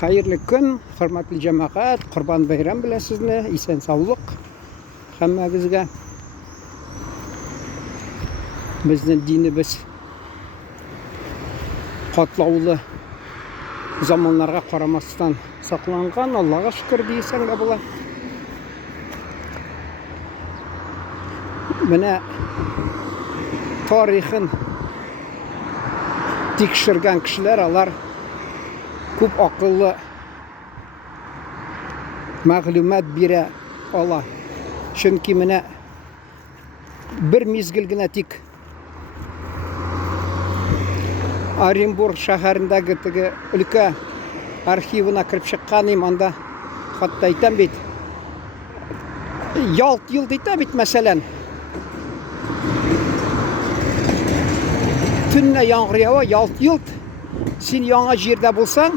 Hayırlı gün, hürmetli cemaat, Kurban Bayram bilen sizne, isen sağlık. Hammagizga. Bizning dinimiz qatlovli zamonlarga qaramasdan saqlangan, Allohga shukr deysan da bular. Mana tarixin tekshirgan kishilar ular ko'p aqlli ma'lumot bera ola. Chunki mana bir mezgilgina tik Оренбург shaharindagi ulka arxivina kirib chiqqanim, anda hatto aytam bit. Yalt yil deyta bit masalan. Tunna yomg'ir yog'o, yalt yil. Sen yangi yerda bo'lsang,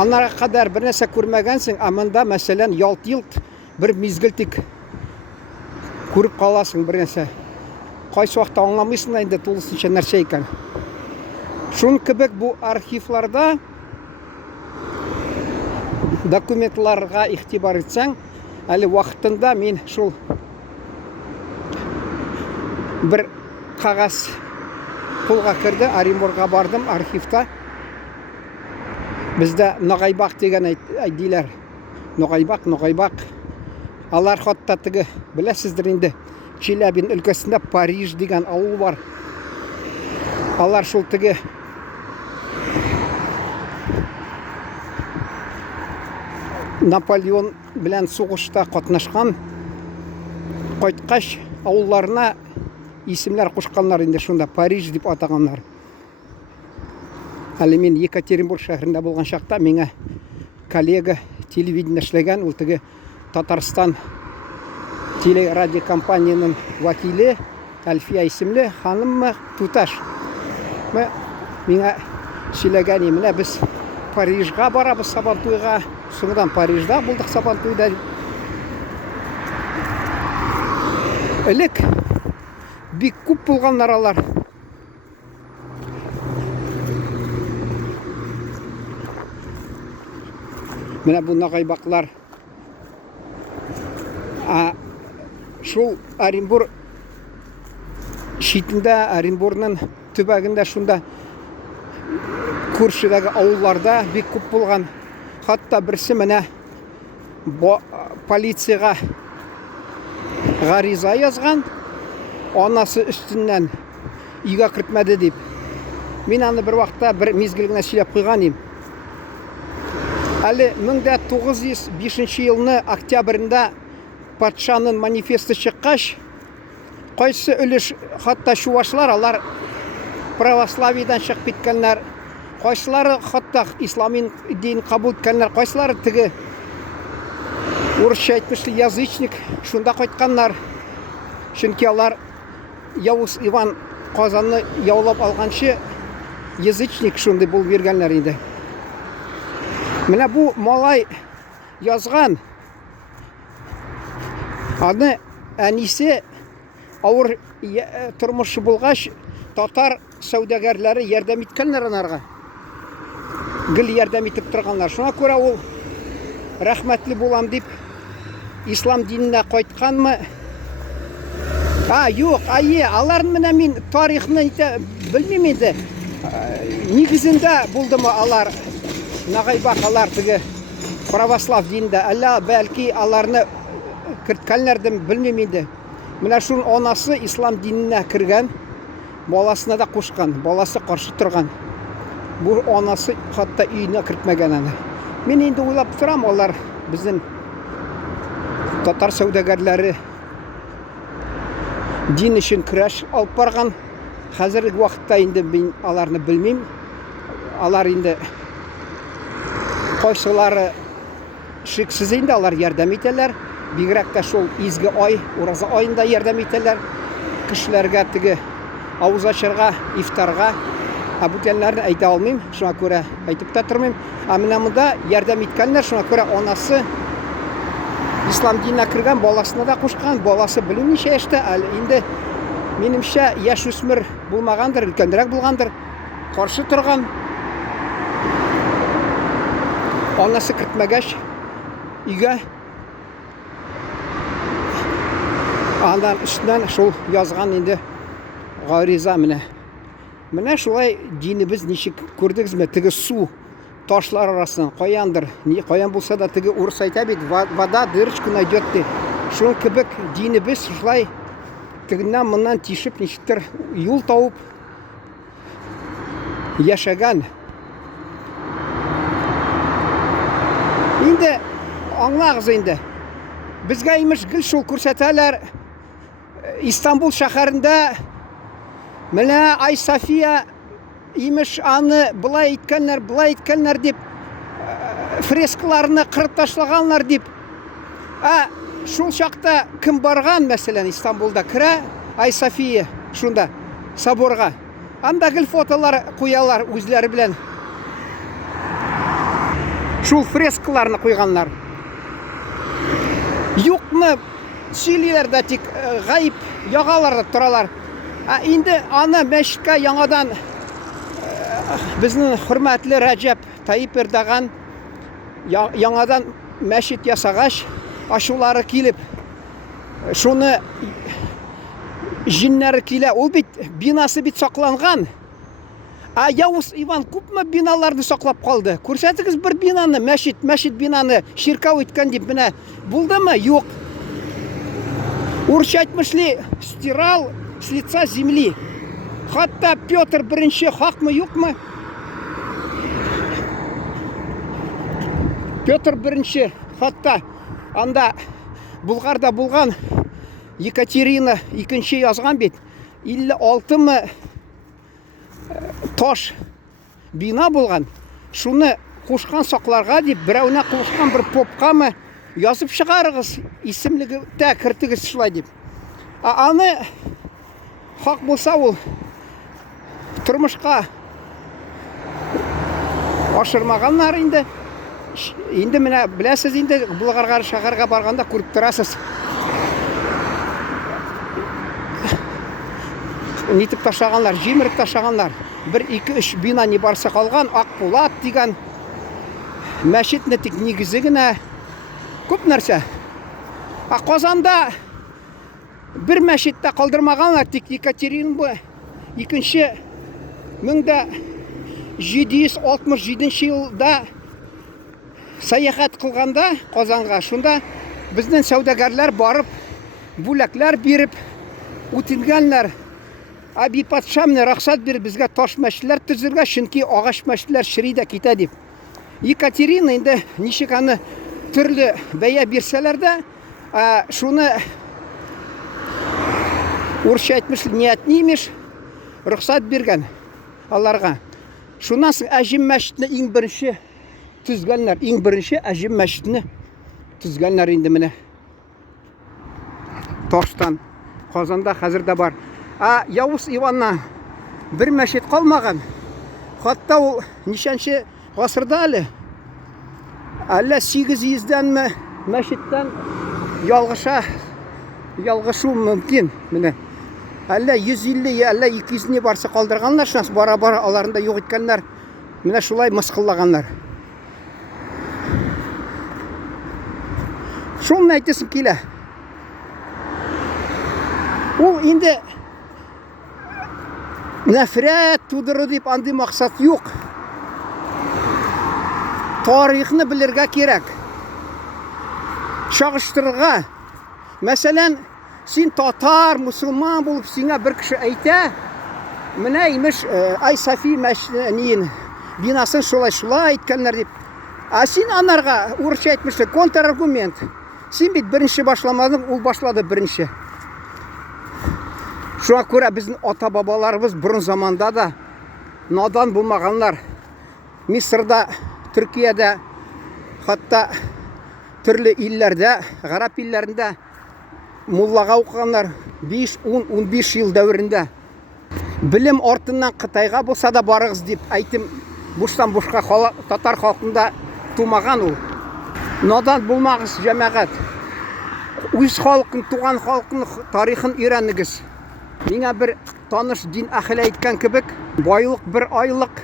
anlara qadar bir narsa ko'rmagansan, amanda masalan yalt yil bir mezgiltik ko'rib qolasың bir narsa. Qaysi vaqtda anglamaysan endi to'liqcha narsa ekan. Shun kibek bu arxivlarda dokumentlarga ig'tibor etsang, hali vaqtida men shul bir qog'oz qo'lga kirdi, Оренбургga bordim, arxivda. Bizda No'g'aybaq degan aydilar. No'g'aybaq. Alar hattatigi bilasizdir endi. Челябин өлкәсендә Париж дигән авыл бар. Алар шул теге Наполеон белән сугышта катнашкан, кайткач авылларына исемләр кушканнар, инде шунда Париж дип атаганнар. Әле мин Екатеринбург шәһәрендә булган чакта миңа коллега телевидение эшләгән, ул теге Татарстан телерадио компанияның вакиле Әлфия исемле ханыммы туташ. Миңа сөйләгән, менә без Парижга барабыз Сабантуйга. Соңдан Парижда булдык Сабантуйда. Элек бик күп булганнар алар. Менә бу No'г'айбаклар. Шул Оренбург шитендә, Оренбургның төбәгендә шунда күршедәге авылларда бик күп булган. Хатта берсе менә полициягә гариза язган, анасы өстеннән өйгә кертмәде дип. Мин аны бер вакытта бер мизгел генә сөйләп куйган идем. Әле 1905 елны октябрендә патшаның манифесты чыккач, кайсы өлеш хатта чувашлар алар православиядән чыгып киткәннәр, кайсылары хатта ислам дин кабул иткәннәр, кайсылары теге урысча әйтмешле язычник, шунда кайтканнар. Чөнки алар Явыз Иван Казанны яулап алганчы язычник шундый булып бергәннәр инде. Менә бу малай язган. Аны әнисе авыр тормышы булгач, татар сәүдәгәрләре ярдәм иткәннәр анарга. Гел ярдәм итеп торганнар. Шуңа күрә ул рәхмәтле булам дип ислам диненә кайтканмы? Юк, аларны менә мин тарихны белмим инде. Нигезендә булдымы алар No'г'айбак, алар теге православ динендә, әллә бәлки аларны керткәннәрдән белмим инде. Менә шул анасы ислам диненә кергән, баласына да кушкан, баласы каршы торган. Бу анасы хатта өенә кертмәгән аны. Мин инде уйлап торам, алар безнең татар сәүдәгәрләре дин өчен көрәш алып барган. Хәзерге вакытта инде мин аларны белмим. Алар инде кайсылары шиксез инде алар ярдәм итәләр. Бигрәк тә шул изге ай, ураза айында ярдәм итәләр. Кешеләргә теге авыз ачарга, ифтарга. Бүтәннәрне әйтә алмыйм, шуңа күрә әйтеп тә тормыйм. Менә монда ярдәм иткәннәр, шуңа күрә анасы ислам диненә кергән, баласына да кушкан. Баласы белмим ничә яшьтә, инде минемчә яшь үсмер булмагандыр, өлкәнрәк булгандыр. Каршы торган. Anası kırtmagaç үйге. Андан üstünden şol yazgan indi гариза менә. Менә шулай динебез ничек күрдегезме? Теге су ташлар арасынан каяндыр, каян булса да теге урыс әйтә бит, вода дырочку найдет ди. Шул кебек динебез шулай тегеннән моннан тишеп ничектер юл тауып яшәгән. Инде аңлагыз инде. Безгә имеш гел шул күрсәтәләр. İstanbul şәһәрендә менә Ай София имеш аны булай иткәннәр дип фрескаларны кырып ташлаганнар дип. Шул чакта кем барган мәсәлән Истанбулда керә Ай София шунда соборга. Анда гел фотолар куялар үзләре белән. Шул фрескаларны куйганнар. Юкмы сөйлиләр дә тик гаип ягаларда торалар. Инде аны мәчеткә яңадан безнең хөрмәтле Рәҗәп Таyyip Эрдоган яңадан мәчет ясагач, ашулары килеп, шуны җиннәре килә. Ул бит бинасы бит сакланган. Явыз Иван күпме биналарны саклап калды. Күрсәтегез бер бинаны, мәчет бинаны ширкау иткән дип менә булдымы? Юк. Урысча әйтмешли, стирал с лица земли. Хатта Петр I хакмы, юкмы? Петр I хатта анда Булгарда булган Екатерина II язган бит. 56 таш бина булган. Шуны кушкан сакларга дип, берәүнә кушкан бер попкамы язып чыгарыгыз, исемлеге дә кертегез шулай дип. Аны хак булса ул тормышка ашырмаганнар инде. Инде менә беләсез инде Булгарга шәһәргә барганда күреп торасыз. Нитеп ташаганнар, җимереп ташаганнар. 1-2-3 бина ни барса калган, Акбулат дигән мәчетне тик нигезе генә күп нәрсә. Казанда бер мәчеттә калдырмаганнар, тик Екатерина II 1767 елда саяхат кылганда Казанга, шунда безнең сәүдәгәрләр барып, бүләкләр биреп үтенгәннәр. Аби патша менә рөхсәт биреп безгә таш мәчетләр төзергә, чөнки агач мәчетләр чири дә китә дип. Екатерина инде ничек аны төрле бәя бирсәләр дә, шуны урысча әйтмеш, ниятни имеш, рөхсәт биргән аларга. Шуннан соң Әҗим мәчетне иң беренче төзгәннәр. Иң беренче Әҗим мәчетне төзгәннәр инде менә. Таштан. Казанда хәзер дә бар. Явыз Иваннан бер мәчет калмаган. Хатта ул ничәнче гасырда әле 800-дәнме мәчеттән ялгышу мөмкин менә. Әллә 150, әллә 200 ни барса калдырганнар, шуннан бара-бара аларында юк иткәннәр. Менә шулай мыскыллаганнар. Шуны әйтәсем килә. Ул инде нәфрәт тудыру дип андый максат юк. Тарихны белергә кирәк. Чагыштырырга. Мәсәлән, син татар, мусулман булып сиңа бер кеше әйтә, менә имеш Ай София мәчетенең бинасын шулай иткәннәр дип. Син анарга урысча әйтмешсең, контраргумент. Син бит беренче башламадың, ул башлады беренче. Шуңа күрә безнең ата-бабаларыбыз борын заманда да надан булмаганнар. Мисырда, Төркиядә, хатта төрле илләрдә, гарәп илләрендә муллага укыганнар 5, 10, 15 ел дәверендә. Билем артыннан Кытайга булса да барыгыз дип әйтим, буштан-бушка татар халкында тумаган ул. Надан булмагыз җәмәгать. Үз халкын, туган халкын тарихын өйрәнегез. Миңа бер таныш дин әһеле әйткән кебек, байлык бер айлык